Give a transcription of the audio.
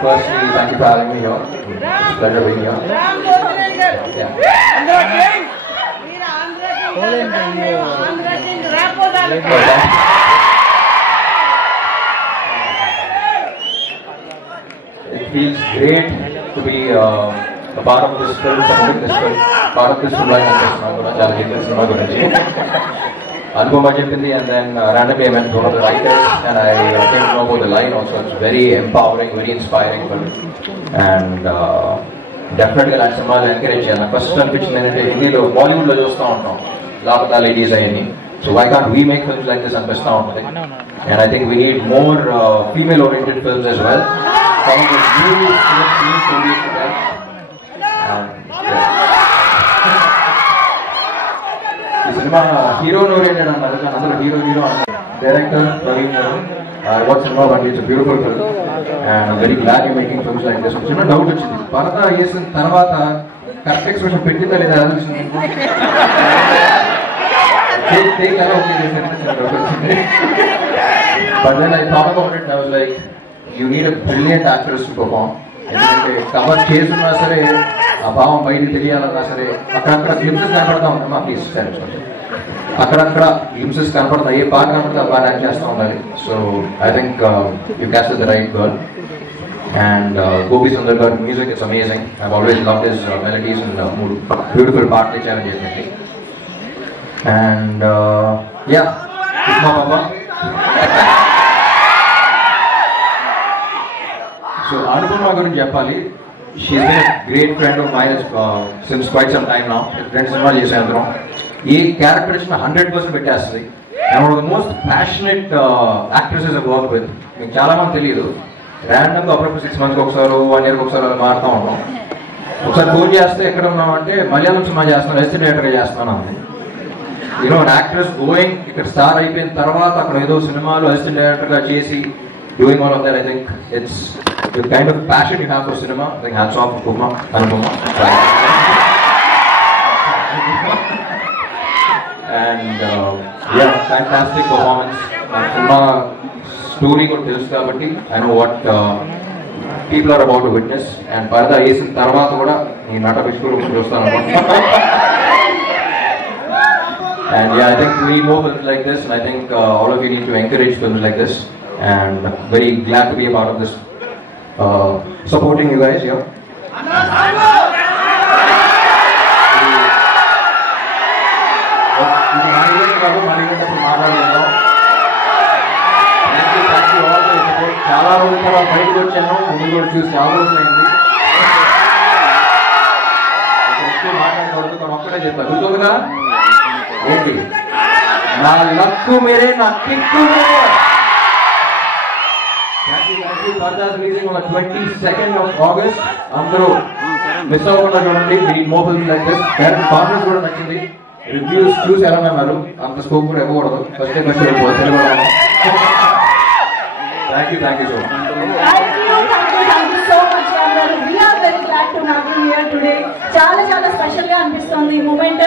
Firstly, thank you for having me here. It's a pleasure being here. It feels great to be a part of this film, supporting this film, part of this film line Anupama Jeppindi, and then randomly I met one of the writers and I came to know about the line also. It's very empowering, very inspiring film, and definitely I cinema encourage cheyalna. First anpichindi ante Hindi lo Bollywood lo chusta untam Lapata ladies ayani, so why can't we make films like this anpistha untadi, and I think we need more female oriented films as well. Some of the new stories to tell. ఈ cinema hero oriented అన్నారు కానీ అందులో hero director Praveen గారు what cinema బండి it's beautiful film and very glad you making films like this. చిన్న డౌట్ వచ్చింది, భరత వేసిన తర్వాత కరెక్ట్ ఎక్స్ప్రెషన్ పెట్టిందా లేదా అనిపిస్తుంది. But then I thought about it, I was like, you need a brilliant actress to perform. ఎందుకంటే కవర్ చేస్తున్నా సరే ఆ భావం బయటికి తెలియాలన్నా సరే అక్కడక్కడ గ్లిమ్సెస్ కనపడతా ఉంటామా, ప్లీజ్ సరే అక్కడక్కడ గ్లిమ్సెస్ కనపడతా, ఏ పాట కనపడతా బాగా యాక్ట్ చేస్తూ ఉండాలి. So I think you cast the right girl. And Gopi Sundar గారి music it's amazing. I always loved his melodies and beautiful పాటలు ఇచ్చారని చెప్పండి. అండ్ యా మా బాబా. సో అనుపమ గురించి చెప్పాలి. She's been a great friend of mine since quite some time now. రెండు సినిమాలు చేసాం అందరం. ఏ క్యారెక్టర్ ఇచ్చినా 100% పెట్టేస్తుంది. And one of the most passionate actresses I work with. మీకు చాలా మంది తెలియదు, ర్యాండమ్గా అప్పుడప్పుడు 6 months ఒకసారి 1 year ఒకసారి అలా మారుతూ ఉంటాం. ఒకసారి ఫోన్ చేస్తే ఎక్కడ ఉన్నామంటే మలయాళం సినిమా చేస్తున్నాను, అసిస్టెంట్ డైరెక్టర్గా చేస్తున్నాను అంది. యూనో యాక్ట్రెస్ గోయింగ్ ఇక్కడ స్టార్ అయిపోయిన తర్వాత అక్కడ ఏదో సినిమాలో అసిస్టెంట్ డైరెక్టర్గా చేసి doing all of that, I think it's the kind of passion you have for cinema. I think hats off to Anupama. And yeah, fantastic performance. Cinema story got telusu kabatti I know what people are about to witness. And Parada Yesin Tarvata kuda ee nata vishkuru chustanu. And yeah, I think we need more films like this, and I think all of you need to encourage films like this. And very glad to be a part of this, supporting you guys here. Thank you all for your support. చాలా రోజుల తర్వాత బయటకు వచ్చాను, ముందు కూడా చూసి చాలా రోజులైంది. ఎక్కువ మాట్లాడకూడదు, తను ఒక్కడే చెప్పారు గుర్తుందిగా ఏంటి, నా లక్కు మీరే నా కిక్కు మీరే. Parda's releasing on the 22nd of August. అందరూ మిస్ అవ్వకుండా చూడండి. We need more films like this. Conference కూడా నచ్చింది. రివ్యూస్ చూసి ఎలా అన్నారు, అంత స్కోప్ కూడా ఇవ్వకూడదు. First thank you so much. We are very glad to have you here today. చాలా స్పెషల్ గా అనిపిస్తుంది ఈ మూమెంట్.